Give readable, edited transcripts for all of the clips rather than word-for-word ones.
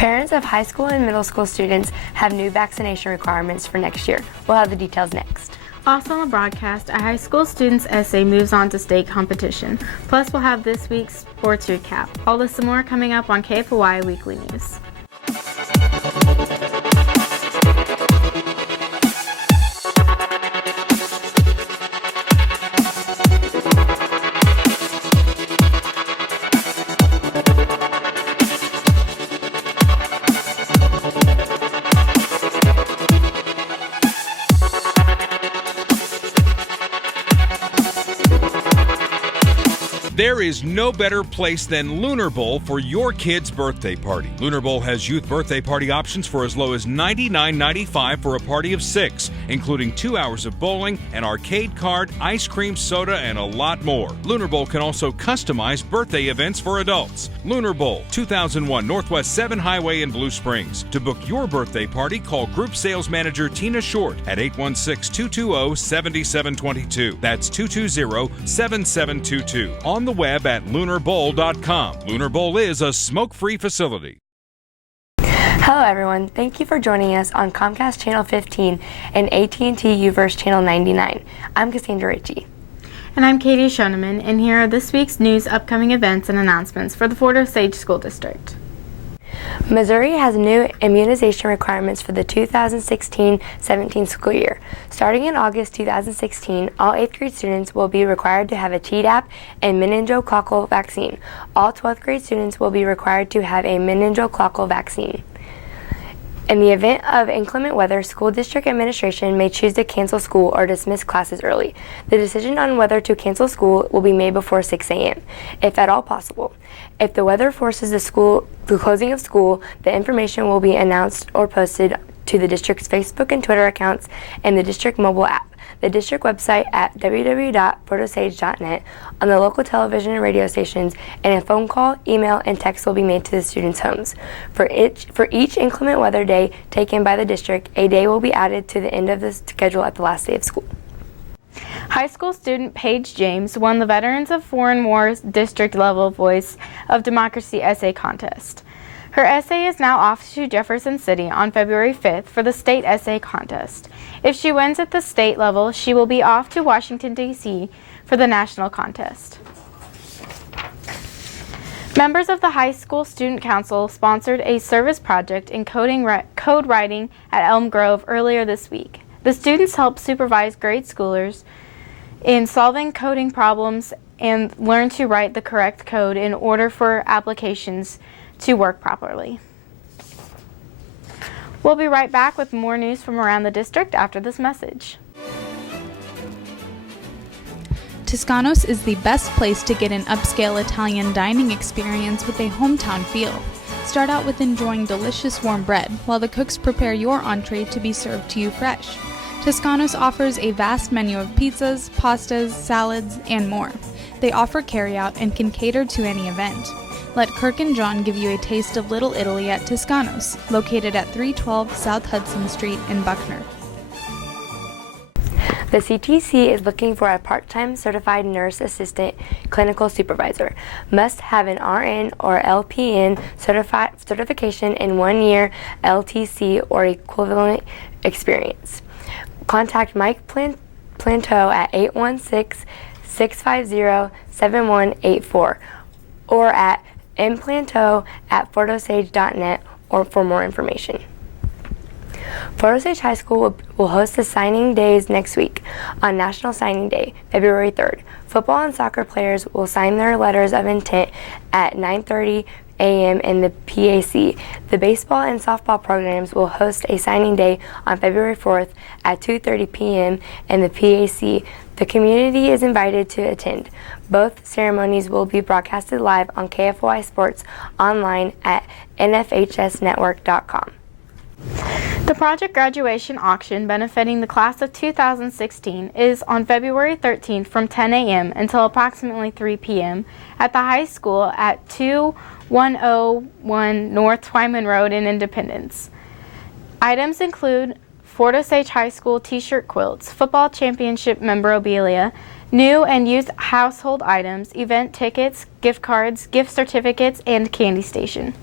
Parents of high school and middle school students have new vaccination requirements for next year. We'll have the details next. Also on the broadcast, a high school student's essay moves on to state competition. Plus, we'll have this week's sports recap. All this and more coming up on KFOI Weekly News. There is no better place than Lunar Bowl for your kid's birthday party. Lunar Bowl has youth birthday party options for as low as $99.95 for a party of 6, including 2 hours of bowling, an arcade card, ice cream, soda, and a lot more. Lunar Bowl can also customize birthday events for adults. Lunar Bowl, 2001 Northwest 7 Highway in Blue Springs. To book your birthday party, call Group Sales Manager Tina Short at 816-220-7722. That's 220-7722. On the web at lunarbowl.com. Lunar Bowl is a smoke-free facility. Hello everyone, thank you for joining us on Comcast Channel 15 and AT&T UVerse Channel 99. I'm Cassandra Ritchie. And I'm Katie Schoeneman, and here are this week's news, upcoming events, and announcements for the Fort Osage School District. Missouri has new immunization requirements for the 2016-17 school year. Starting in August 2016, all 8th grade students will be required to have a Tdap and meningococcal vaccine. All 12th grade students will be required to have a meningococcal vaccine. In the event of inclement weather, school district administration may choose to cancel school or dismiss classes early. The decision on whether to cancel school will be made before 6 a.m., if at all possible. If the weather forces the closing of school, the information will be announced or posted to the district's Facebook and Twitter accounts and the district mobile app, the district website at www.fortosage.net, on the local television and radio stations, and a phone call, email, and text will be made to the students' homes. For each inclement weather day taken by the district, a day will be added to the end of the schedule at the last day of school. High school student Paige James won the Veterans of Foreign Wars District Level Voice of Democracy essay contest. Her essay is now off to Jefferson City on February 5th for the state essay contest. If she wins at the state level, she will be off to Washington, D.C. for the national contest. Members of the High School Student Council sponsored a service project in code writing at Elm Grove earlier this week. The students helped supervise grade schoolers in solving coding problems and learn to write the correct code in order for applications to work properly. We'll be right back with more news from around the district after this message. Toscanos is the best place to get an upscale Italian dining experience with a hometown feel. Start out with enjoying delicious warm bread while the cooks prepare your entree to be served to you fresh. Toscanos offers a vast menu of pizzas, pastas, salads, and more. They offer carryout and can cater to any event. Let Kirk and John give you a taste of Little Italy at Toscanos, located at 312 South Hudson Street in Buckner. The CTC is looking for a part-time certified nurse assistant clinical supervisor. Must have an RN or LPN certification in 1 year LTC or equivalent experience. Contact Mike Planteau at 816-650-7184 or at mplanteau@fortosage.net or for more information. Fort Osage High School will host the signing days next week on National Signing Day, February 3rd. Football and soccer players will sign their letters of intent at 9:30 a.m. in the PAC. The baseball and softball programs will host a signing day on February 4th at 2:30 p.m. in the PAC. The community is invited to attend. Both ceremonies will be broadcasted live on KFOI Sports online at nfhsnetwork.com. The project graduation auction benefiting the class of 2016 is on February 13th from 10 a.m. until approximately 3 p.m. at the high school at 2101 North Twyman Road in Independence. Items include Fort Osage High School t-shirt quilts, football championship memorabilia, new and used household items, event tickets, gift cards, gift certificates, and candy station.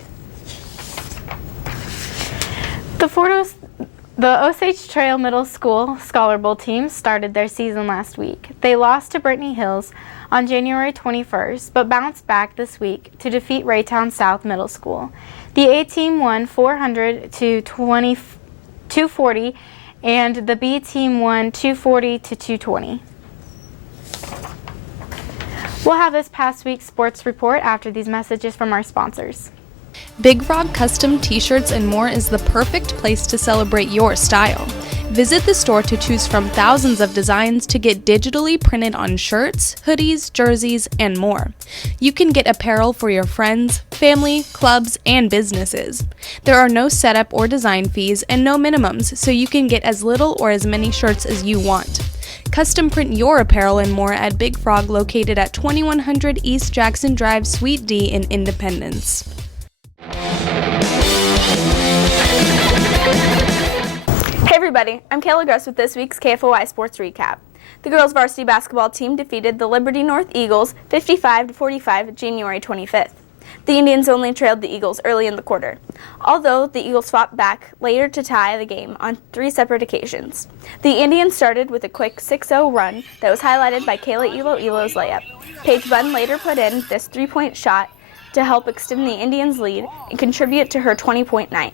The Osage Trail Middle School Scholar Bowl team started their season last week. They lost to Brittany Hills on January 21st, but bounced back this week to defeat Raytown South Middle School. The A team won 400 to 240, and the B team won 240 to 220. We'll have this past week's sports report after these messages from our sponsors. Big Frog Custom T-shirts and more is the perfect place to celebrate your style. Visit the store to choose from thousands of designs to get digitally printed on shirts, hoodies, jerseys, and more. You can get apparel for your friends, family, clubs, and businesses. There are no setup or design fees and no minimums, so you can get as little or as many shirts as you want. Custom print your apparel and more at Big Frog, located at 2100 East Jackson Drive, Suite D in Independence. Hey everybody, I'm Kayla Gross with this week's KFOI Sports Recap. The girls varsity basketball team defeated the Liberty North Eagles 55-45 January 25th. The Indians only trailed the Eagles early in the quarter, although the Eagles fought back later to tie the game on 3 separate occasions. The Indians started with a quick 6-0 run that was highlighted by Kayla Elo's layup. Paige Bunn later put in this 3-point shot to help extend the Indians' lead and contribute to her 20-point night.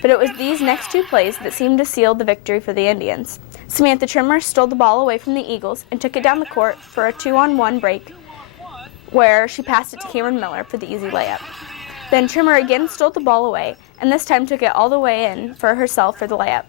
But it was these next 2 plays that seemed to seal the victory for the Indians. Samantha Trimmer stole the ball away from the Eagles and took it down the court for a 2-on-1 break, where she passed it to Cameron Miller for the easy layup. Then Trimmer again stole the ball away, and this time took it all the way in for herself for the layup.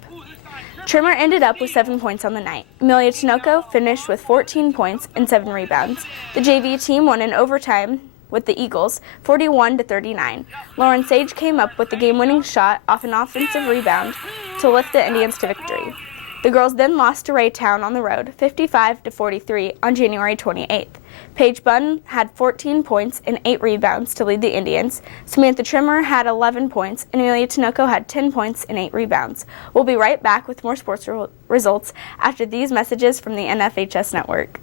Trimmer ended up with 7 points on the night. Amelia Tinoco finished with 14 points and 7 rebounds. The JV team won in overtime with the Eagles, 41-39. Lauren Sage came up with the game-winning shot off an offensive rebound to lift the Indians to victory. The girls then lost to Raytown on the road, 55-43 on January 28th. Paige Bunn had 14 points and 8 rebounds to lead the Indians. Samantha Trimmer had 11 points, and Amelia Tinoco had 10 points and 8 rebounds. We'll be right back with more sports results after these messages from the NFHS Network.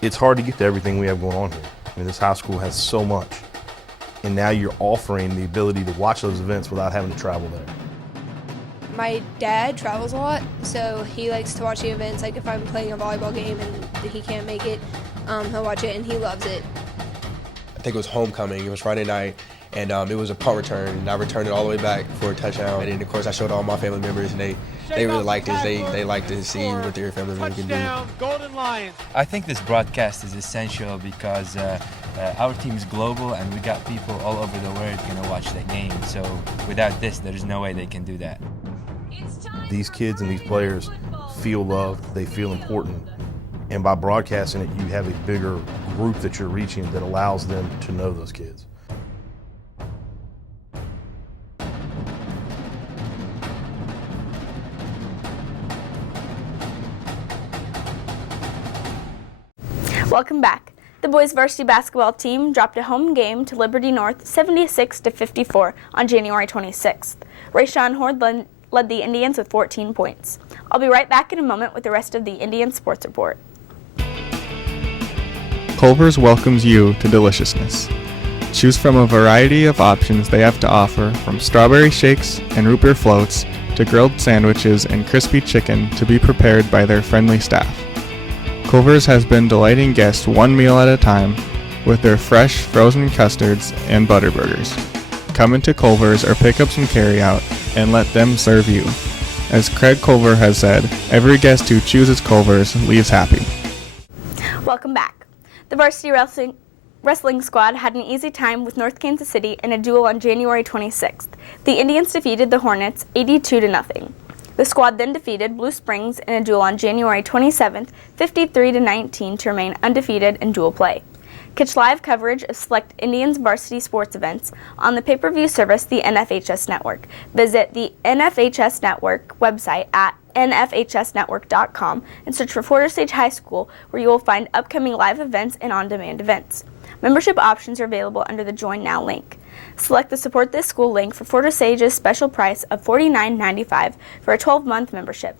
It's hard to get to everything we have going on here. I mean, this high school has so much, and now you're offering the ability to watch those events without having to travel there. My dad travels a lot, so he likes to watch the events. Like if I'm playing a volleyball game and he can't make it, he'll watch it and he loves it. I think it was homecoming. It was Friday night, and it was a punt return, and I returned it all the way back for a touchdown. And then, of course, I showed all my family members, and they really liked it. They liked to see what their family members can do. Golden Lions. I think this broadcast is essential because our team is global, and we got people all over the world going to watch the game. So without this, there's no way they can do that. These kids and these players feel loved, they feel important, and by broadcasting it, you have a bigger group that you're reaching that allows them to know those kids. Welcome back. The boys varsity basketball team dropped a home game to Liberty North 76-54 on January 26th. Rayshawn Horde led the Indians with 14 points. I'll be right back in a moment with the rest of the Indian Sports Report. Culver's welcomes you to deliciousness. Choose from a variety of options they have to offer, from strawberry shakes and root beer floats to grilled sandwiches and crispy chicken to be prepared by their friendly staff. Culver's has been delighting guests one meal at a time with their fresh frozen custards and butter burgers. Come into Culver's or pick up some carryout and let them serve you. As Craig Culver has said, every guest who chooses Culver's leaves happy. Welcome back. The varsity wrestling squad had an easy time with North Kansas City in a duel on January 26th. The Indians defeated the Hornets 82-0. The squad then defeated Blue Springs in a duel on January 27th, 53-19 to remain undefeated in dual play. Catch live coverage of select Indians varsity sports events on the pay-per-view service, the NFHS Network. Visit the NFHS Network website at nfhsnetwork.com and search for Fort Osage High School, where you will find upcoming live events and on-demand events. Membership options are available under the Join Now link. Select the Support This School link for Fort Osage's special price of $49.95 for a 12-month membership.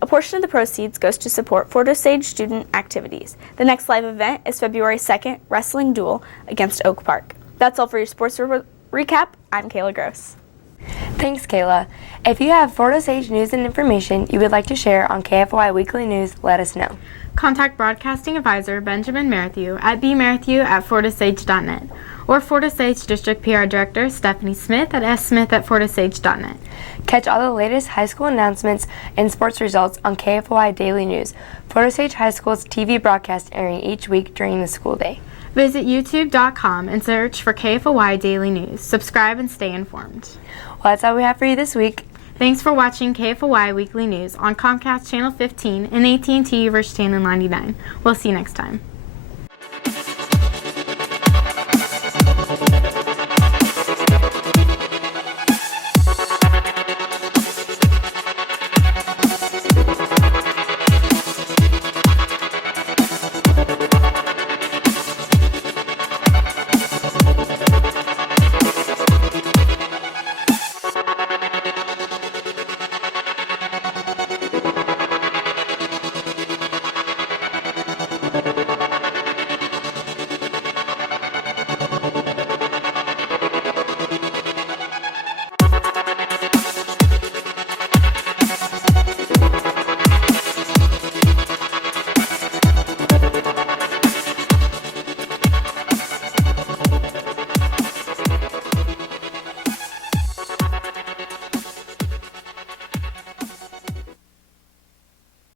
A portion of the proceeds goes to support Fort Osage student activities. The next live event is February 2nd, Wrestling Duel against Oak Park. That's all for your sports recap. I'm Kayla Gross. Thanks, Kayla. If you have Florida Sage news and information you would like to share on KFOI Weekly News, let us know. Contact Broadcasting Advisor Benjamin Merrithew at bmerrithew@floridasage.net or Florida Sage District PR Director Stephanie Smith at smith@floridasage.net. Catch all the latest high school announcements and sports results on KFOI Daily News, Florida Sage High School's TV broadcast airing each week during the school day. Visit youtube.com and search for KFOI Daily News. Subscribe and stay informed. Well, that's all we have for you this week. Thanks for watching KFOI Weekly News on Comcast Channel 15 and AT&T Universe Channel 99. We'll see you next time.